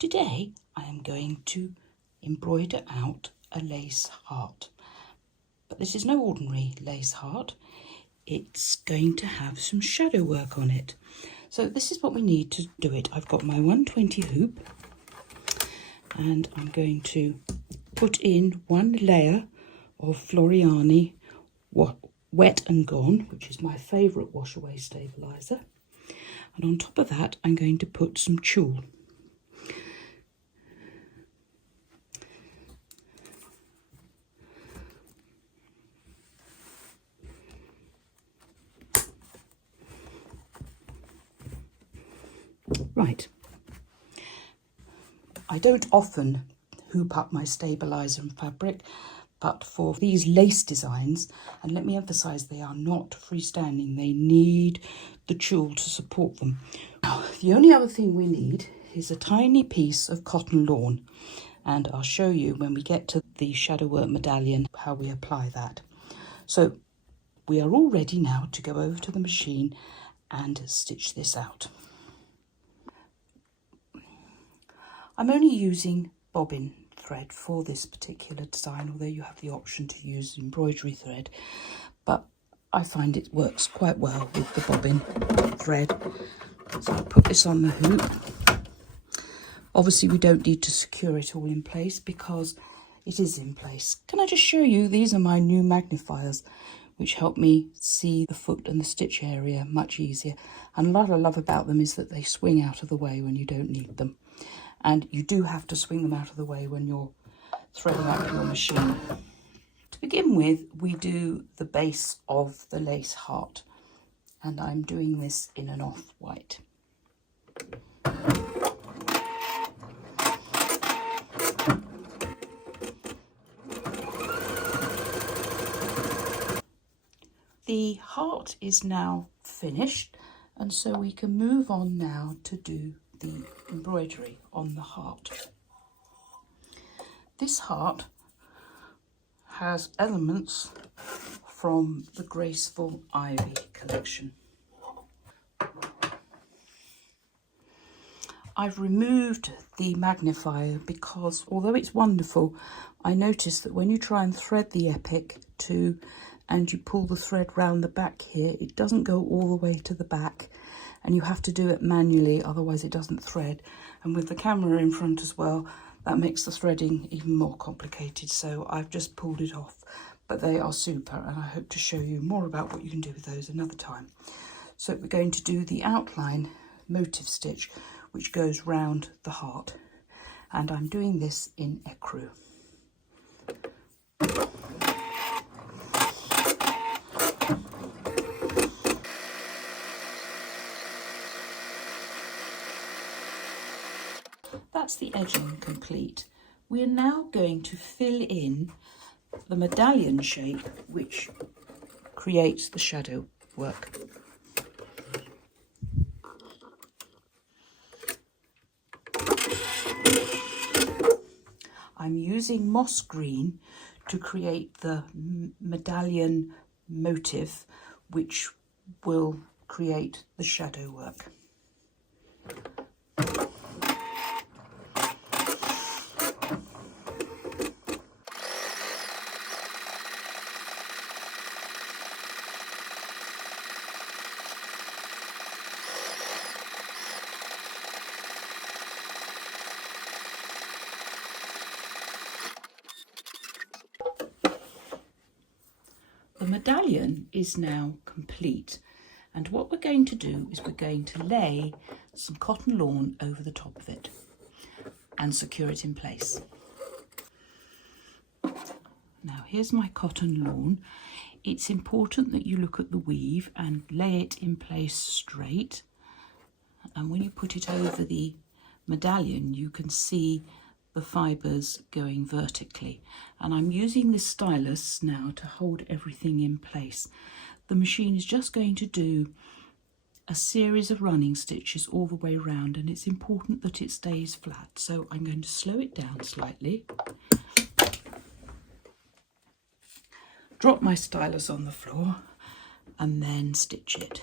Today I am going to embroider out a lace heart, but this is no ordinary lace heart. It's going to have some shadow work on it. So this is what we need to do it. I've got my 120 hoop and I'm going to put in one layer of Floriani Wet and Gone, which is my favourite wash away stabiliser. And on top of that, I'm going to put some tulle. Right. I don't often hoop up my stabiliser and fabric, but for these lace designs, and let me emphasise they are not freestanding, they need the tulle to support them. Now, the only other thing we need is a tiny piece of cotton lawn, and I'll show you when we get to the shadow work medallion how we apply that. So we are all ready now to go over to the machine and stitch this out. I'm only using bobbin thread for this particular design, although you have the option to use embroidery thread, but I find it works quite well with the bobbin thread. So I'll put this on the hoop. Obviously we don't need to secure it all in place because it is in place. Can I just show you, these are my new magnifiers which help me see the foot and the stitch area much easier, and what I love about them is that they swing out of the way when you don't need them. And you do have to swing them out of the way when you're threading up your machine. To begin with, we do the base of the lace heart, and I'm doing this in an off-white. The heart is now finished, and so we can move on now to do the embroidery on the heart. This heart has elements from the Graceful Ivy collection. I've removed the magnifier because although it's wonderful, I noticed that when you try and thread the epic too and you pull the thread round the back here, it doesn't go all the way to the back, and you have to do it manually, otherwise it doesn't thread. And with the camera in front as well, that makes the threading even more complicated. So I've just pulled it off, but they are super, and I hope to show you more about what you can do with those another time. So we're going to do the outline motif stitch, which goes round the heart, and I'm doing this in ecru. That's the edging complete. We are now going to fill in the medallion shape which creates the shadow work. I'm using moss green to create the medallion motif which will create the shadow work. The medallion is now complete, and what we're going to do is we're going to lay some cotton lawn over the top of it and secure it in place. Now here's my cotton lawn. It's important that you look at the weave and lay it in place straight, and when you put it over the medallion you can see the fibres going vertically, and I'm using this stylus now to hold everything in place. The machine is just going to do a series of running stitches all the way around, and it's important that it stays flat, so I'm going to slow it down slightly, drop my stylus on the floor and then stitch it.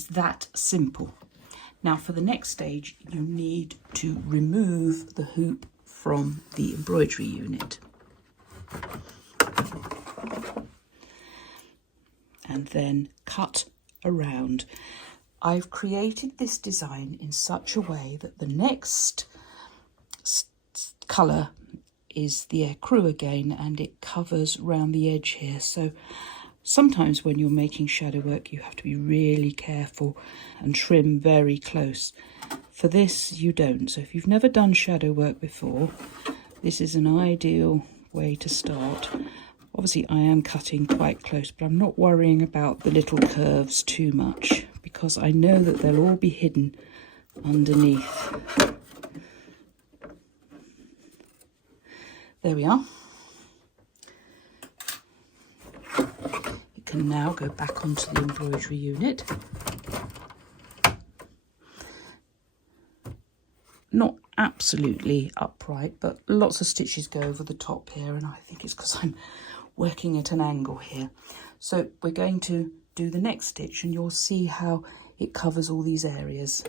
It's that simple. Now for the next stage, you need to remove the hoop from the embroidery unit. And then cut around. I've created this design in such a way that the next colour is the ecru again, and it covers round the edge here. So sometimes when you're making shadow work, you have to be really careful and trim very close. For this, you don't. So if you've never done shadow work before, this is an ideal way to start. Obviously, I am cutting quite close, but I'm not worrying about the little curves too much because I know that they'll all be hidden underneath. There we are. You can now go back onto the embroidery unit. Not absolutely upright, but lots of stitches go over the top here, and I think it's because I'm working at an angle here. So we're going to do the next stitch and you'll see how it covers all these areas.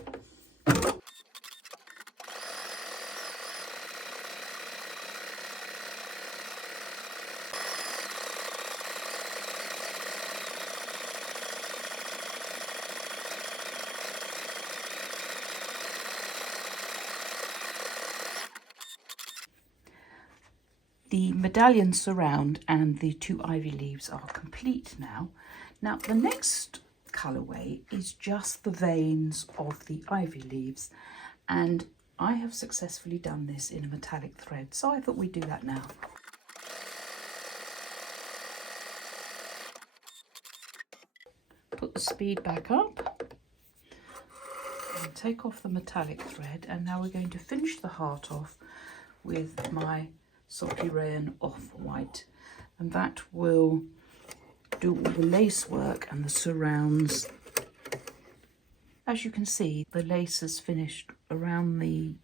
The medallion surround and the 2 ivy leaves are complete now. Now the next colourway is just the veins of the ivy leaves, and I have successfully done this in a metallic thread, so I thought we'd do that now. Put the speed back up and take off the metallic thread, and now we're going to finish the heart off with my Sulky Rayon off-white, and that will do all the lace work and the surrounds. As you can see, the lace has finished around the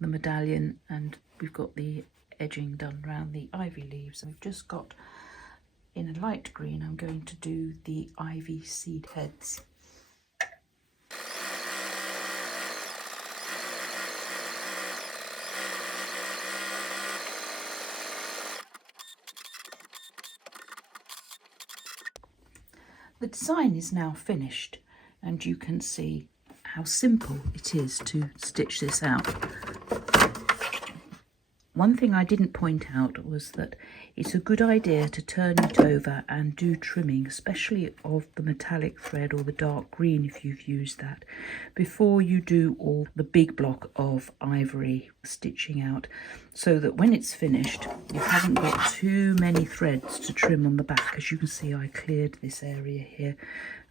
medallion, and we've got the edging done around the ivy leaves. And we've just got, in a light green, I'm going to do the ivy seed heads. The design is now finished, and you can see how simple it is to stitch this out. One thing I didn't point out was that it's a good idea to turn it over and do trimming, especially of the metallic thread or the dark green if you've used that, before you do all the big block of ivory stitching out, so that when it's finished you haven't got too many threads to trim on the back. As you can see, I cleared this area here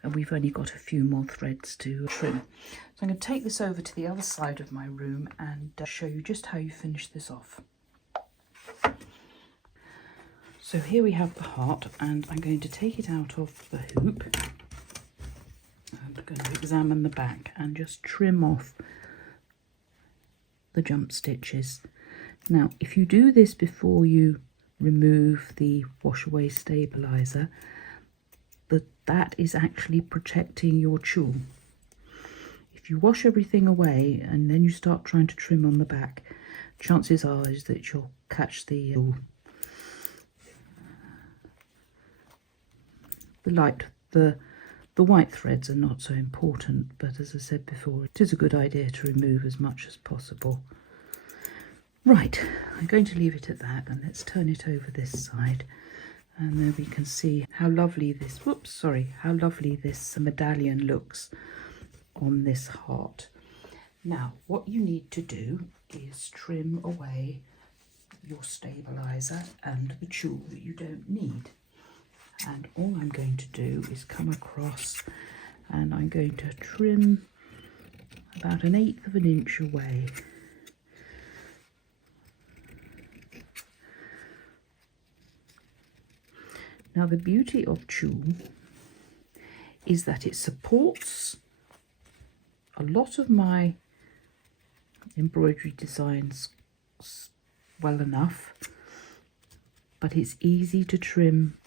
and we've only got a few more threads to trim. So I'm going to take this over to the other side of my room and show you just how you finish this off. So here we have the heart, and I'm going to take it out of the hoop. I'm going to examine the back and just trim off the jump stitches. Now, if you do this before you remove the wash away stabilizer, that is actually protecting your tulle. If you wash everything away and then you start trying to trim on the back, chances are is that you'll catch the white threads are not so important, but as I said before, it is a good idea to remove as much as possible. Right, I'm going to leave it at that, and let's turn it over this side, and there we can see how lovely this how lovely this medallion looks on this heart. Now what you need to do is trim away your stabilizer and the tulle that you don't need. And all I'm going to do is come across and I'm going to trim about 1/8 of an inch away. Now the beauty of tulle is that it supports a lot of my embroidery designs well enough, but it's easy to trim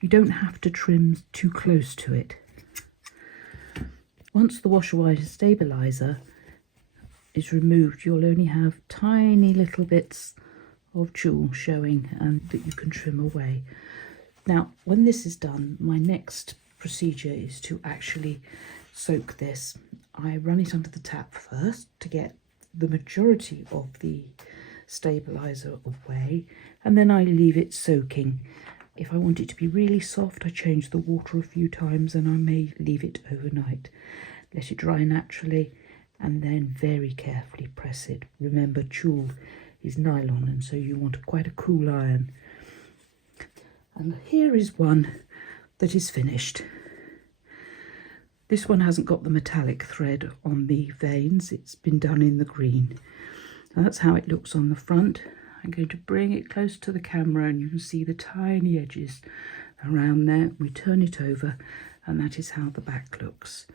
You don't have to trim too close to it. Once the washer wire stabilizer is removed, you'll only have tiny little bits of tulle showing and that you can trim away. Now, when this is done, my next procedure is to actually soak this. I run it under the tap first to get the majority of the stabilizer away, and then I leave it soaking. If I want it to be really soft, I change the water a few times, and I may leave it overnight. Let it dry naturally, and then very carefully press it. Remember, tulle is nylon, and so you want quite a cool iron. And here is one that is finished. This one hasn't got the metallic thread on the veins, it's been done in the green. So that's how it looks on the front. I'm going to bring it close to the camera and you can see the tiny edges around there. We turn it over and that is how the back looks.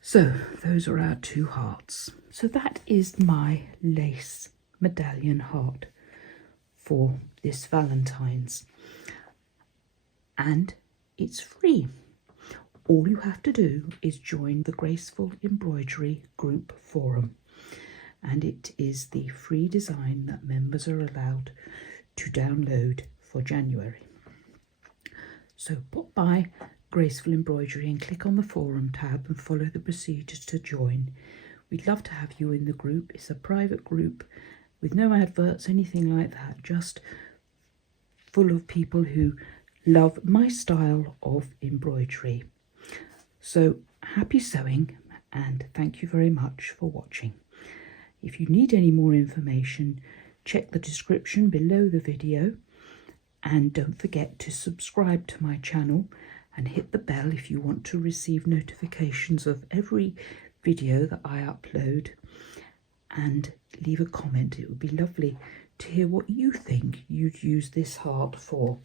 So those are our two hearts. So that is my lace medallion heart for this Valentine's. And it's free. All you have to do is join the Graceful Embroidery group forum, and it is the free design that members are allowed to download for January. So pop by Graceful Embroidery and click on the forum tab and follow the procedures to join. We'd love to have you in the group. It's a private group with no adverts, anything like that, just full of people who love my style of embroidery. So happy sewing and thank you very much for watching. If you need any more information, check the description below the video, and don't forget to subscribe to my channel and hit the bell if you want to receive notifications of every video that I upload, and leave a comment. It would be lovely to hear what you think you'd use this heart for.